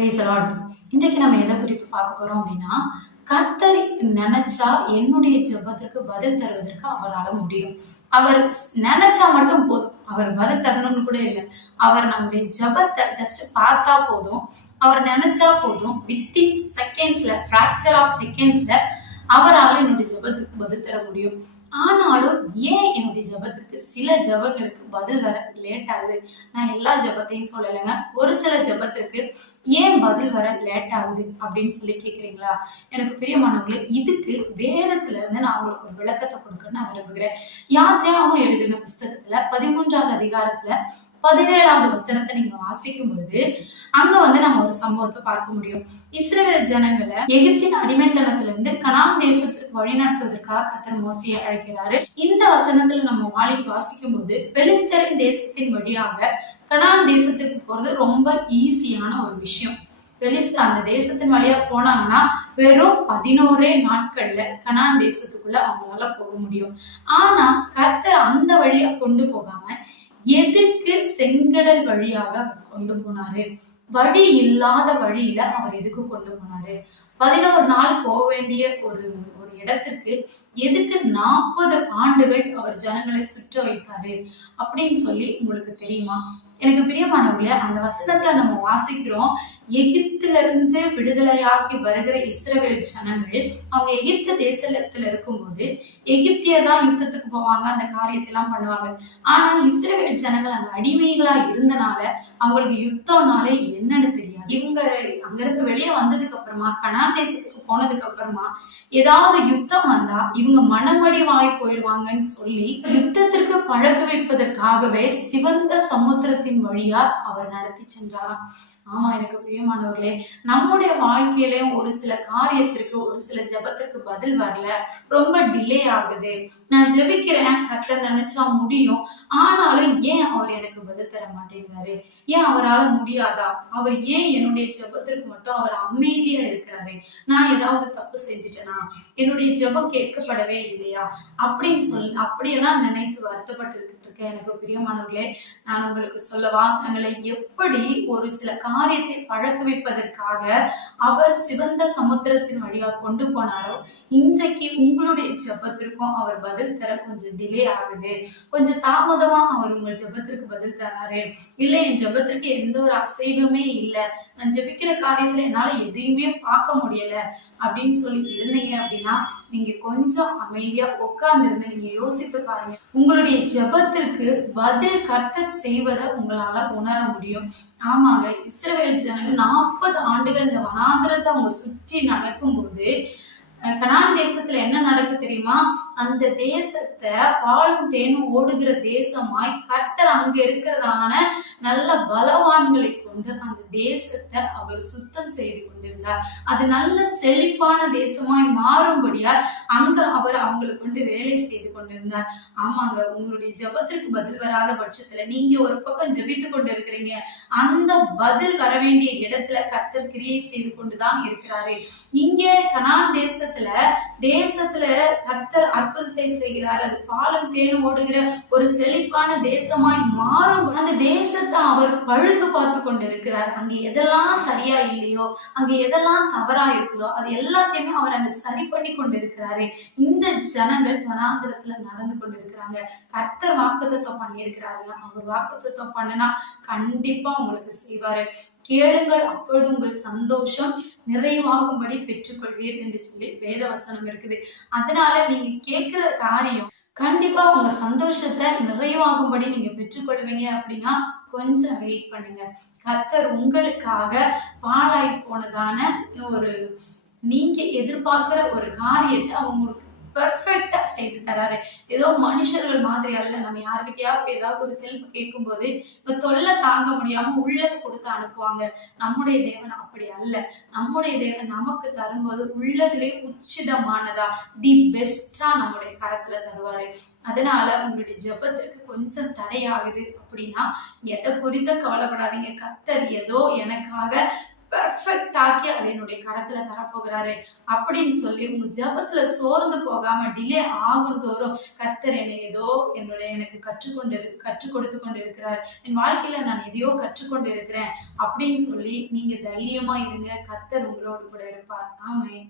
Praise the Lord. இன்றைக்கு நம்ம எதை குறித்து பார்க்க போறோம் அப்படின்னா, கர்த்தர் நினைச்சா என்னுடைய ஜெபத்திற்கு பதில் தருவதற்கு அவரால் முடியும். அவர் நினைச்சா மட்டும் போதும். அவர் பதில் தரணும்னு கூட இல்லை. அவர் நம்முடைய ஜெபத்தை ஜஸ்ட் பார்த்தா போதும். அவர் நினைச்சா போதும். வித்தின் செகண்ட்ஸ்ல, ஃபிராக்சர் ஆஃப் செகண்ட்ஸ்ல அவரால் என்னுடைய ஜெபத்திற்கு பதில் தர முடியும். ஆனாலும் ஏன் என்னுடைய ஜெபத்திற்கு சில ஜெபங்களுக்கு பதில் வர லேட் ஆகுது? நான் எல்லா ஜெபத்தையும் சொல்லலைங்க. ஒரு சில ஜெபத்திற்கு ஏன் பதில் வர லேட் ஆகுது அப்படின்னு சொல்லி கேக்குறீங்களா? எனக்கு பிரியமானவங்களே, இதுக்கு வேதத்துல இருந்து நான் உங்களுக்கு ஒரு விளக்கத்தை கொடுக்க நான் விரும்புகிறேன். யாத்ராகமம் எழுதின புஸ்தகத்துல 13வது அதிகாரத்துல 17வது வசனத்தை நீங்க வாசிக்கும் பொழுது அங்க நம்ம ஒரு சம்பவத்தை பார்க்க முடியும். இஸ்ரவேல் ஜனங்களை எகிப்தின் அடிமைத்தனத்திலிருந்து கனான் தேசத்திற்கு வழிநடத்துவதற்காக கர்த்தர் மோசேயை அழைக்கிறாரு. இந்த வசனத்துல நம்ம வாசிக்கும் போது பெலிஸ்தரின் தேசத்தின் வழியாக கனான் தேசத்திற்கு போறது ரொம்ப ஈஸியான ஒரு விஷயம். பெலிஸ்தர் அந்த தேசத்தின் வழியா போனாங்கன்னா வெறும் 11 நாட்கள்ல கனான் தேசத்துக்குள்ள அவங்களால போக முடியும். ஆனா கர்த்தர் அந்த வழியா கொண்டு போகாம எதுக்கு செங்கடல் வழியாக கொண்டு போனாரு? வழி இல்லாத வழியில அவர் எதுக்கு கொண்டு போனாரு? 11 நாள் போக வேண்டிய ஒரு இடத்துக்கு எதுக்கு 40 ஆண்டுகள் அவர் ஜனங்களை சுற்ற வைத்தாரு அப்படின்னு சொல்லி உங்களுக்கு தெரியுமா? எனக்கு பிரியமானவர்களே, அந்த வசனத்துல நம்ம வாசிக்கிறோம், எகிப்துல இருந்து விடுதலையாகி வருகிற இஸ்ரவேல் ஜனங்கள் அவங்க எகிப்து தேசத்துல இருக்கும்போது எகிப்தியர் தான் யுத்தத்துக்கு போவாங்க, அந்த காரியத்தை எல்லாம் பண்ணுவாங்க. ஆனா இஸ்ரவேல் ஜனங்கள் அந்த அடிமைகளா இருந்தனால அவங்களுக்கு யுத்தம்னாலே என்னன்னு தெரியாது. இவங்க அங்கிருந்து வெளியே வந்ததுக்கு அப்புறமா கனான் தேசத்துக்கு போனதுக்கு அப்புறமா ஏதாவது யுத்தம் வந்தா இவங்க மனமடிவாய் போயிடுவாங்கன்னு சொல்லி யுத்தத்திற்கு பழக்க வைப்பதற்காகவே சிவந்த சமுத்திரத்தின் வழியா அவர் நடத்தி சென்றாராம். ஆமா, எனக்கு பிரியமானவர்களே, நம்முடைய வாழ்க்கையிலயும் ஒரு சில காரியத்திற்கு, ஒரு சில ஜெபத்திற்கு பதில் வரல, ரொம்ப டிலே ஆகுது. நான் ஜெபிக்கிறேன், கர்த்தர் நினைச்சா முடியும், ஆனாலும் ஏன் அவர் எனக்கு பதில் தர மாட்டேங்கிறாரு? ஏன் அவரால் முடியாதா? அவர் ஏன் என்னுடைய ஜெபத்திற்கு மட்டும் அவர் அமைதியா இருக்கிறாரு? நான் ஏதாவது தப்பு செஞ்சுட்டேனா? என்னுடைய ஜெபம் கேட்கப்படவே இல்லையா? அப்படியெல்லாம் நினைத்து வருத்தப்பட்டு இருக்கேன். எனக்கு பிரியமானவர்களே, நான் உங்களுக்கு சொல்லவா, தங்களை எப்படி ஒரு சில காரியத்தை பழக்க வைப்பதற்காக அவர் சிவந்த சமுத்திரத்தின் வழியா கொண்டு போனாரோ, இன்றைக்கு உங்களுடைய ஜெபத்திற்கும் அவர் பதில் தர கொஞ்சம் டிலே ஆகுது. கொஞ்சம் தாமதமா அவர் உங்கள் ஜெபத்திற்கு பதில் தராரு. இல்ல, என் ஜெபத்திற்கு எந்த ஒரு அசைவுமே இல்லை, நான் ஜெபிக்கிற காரியத்துல என்னால எதையுமே பார்க்க முடியல அப்படின்னு சொல்லி இருந்தீங்க அப்படின்னா, நீங்க கொஞ்சம் அமைதியா உட்கார்ந்து இருந்து நீங்க யோசித்து பாருங்க. உங்களுடைய ஜெபத்திற்கு பதில் கர்த்தர் செய்வதை உங்களால உணர முடியும். ஆமாங்க, இஸ்ரவேல் ஜனங்கள் 40 ஆண்டுகள் இந்த வனாந்திரத்தை அவங்க சுற்றி நடக்கும்போது கனான் தேசத்துல என்ன நடக்கு தெரியுமா? அந்த தேசத்தை பாலும் தேனும் ஓடுகிற தேசமாய் கர்த்தர் அங்க இருக்கிறதான நல்ல பலவான்களை கொண்டு அந்த தேசத்தை அவர் சுத்தம் செய்து கொண்டிருந்தார். அது நல்ல செழிப்பான தேசமாய் மாறும்படியா அங்க அவர் அவங்களை கொண்டு வேலை செய்து கொண்டிருந்தார். ஆமாங்க, உங்களுடைய ஜெபத்திற்கு பதில் வராத பட்சத்துல நீங்க ஒரு பக்கம் ஜெபித்து கொண்டு இருக்கிறீங்க, அந்த பதில் வர வேண்டிய இடத்துல கர்த்தர் கிரியை செய்து கொண்டுதான் இருக்கிறாரு. இங்க கனான் தேசத்துல கர்த்தர் அற்புதத்தை செய்கிறார். அது பாலும் தேனும் ஓடுகிற ஒரு செழிப்பான தேசமாய் மாறும். அந்த தேசத்தை அவர் பழுது பார்த்து கொண்டு இருக்கிறார். அங்க எதெல்லாம் சரியா இல்லையோ, அங்க எதெல்லாம் தவறா இருக்குதோ அது எல்லாத்தையுமே அவர் அங்க சரி பண்ணி கொண்டு இருக்கிறாரு. இந்த ஜனங்கள் வனாந்திரத்துல நடந்து கொண்டு இருக்கிறாங்க. கர்த்தர் வாக்குத்தத்தம் பண்ணி இருக்கிறாருங்க. அவர் வாக்குத்தத்தம் பண்ணினா கண்டிப்பா உங்களுக்கு செய்வாரு. கேளுங்கள், அப்பொழுது உங்கள் சந்தோஷம் நிறைவாகும்படி பெற்றுக்கொள்வீர் என்று சொல்லி வேத வசனம் இருக்குது. அதனால நீங்க கேட்கிற காரியம் கண்டிப்பா உங்க சந்தோஷத்தை நிறைவாகும்படி நீங்க பெற்றுக்கொள்வீங்க. அப்படின்னா கொஞ்சம் வெயிட் பண்ணுங்க. கர்த்தர் உங்களுக்காக பாழாய் போனதான ஒரு நீங்க எதிர்பார்க்கிற ஒரு காரியத்தை அவங்களுக்கு பெர்ஃபெக்டா செய்து தராரு. ஏதோ மனுஷர்கள் மாதிரி அல்ல. நம்ம யாருக்கிட்டையாவது ஏதாவது ஒரு ஹெல்ப் கேட்கும் போது இப்ப தொல்லை தாங்க முடியாம உள்ளதை கொடுத்து அனுப்புவாங்க. நம்முடைய தேவன் அப்படி அல்ல. நம்முடைய தேவன் நமக்கு தரும்போது உள்ளதிலே உச்சிதமானதா, தி பெஸ்டா நம்முடைய கரத்துல தருவாரு. அதனால உங்களுடைய ஜெபத்திற்கு கொஞ்சம் தடையாகுது அப்படின்னா எதை குறித்த கவலைப்படாதீங்க. கர்த்தர் ஏதோ எனக்காக பெர்ஃபெக்ட் ஆக்கி அதை என்னுடைய கரத்துல தரப்போகிறாரு அப்படின்னு சொல்லி உங்க ஜெபத்துல சோர்ந்து போகாம டிலே ஆகும் தோறும் கர்த்தர் என்னை ஏதோ எனக்கு கற்றுக் கொடுத்து கொண்டு இருக்கிறார், என் வாழ்க்கையில நான் எதையோ கற்றுக்கொண்டு இருக்கிறேன் அப்படின்னு சொல்லி நீங்க தைரியமா இருங்க. கர்த்தர் உங்களோடு கூட இருப்பார். ஆமென்.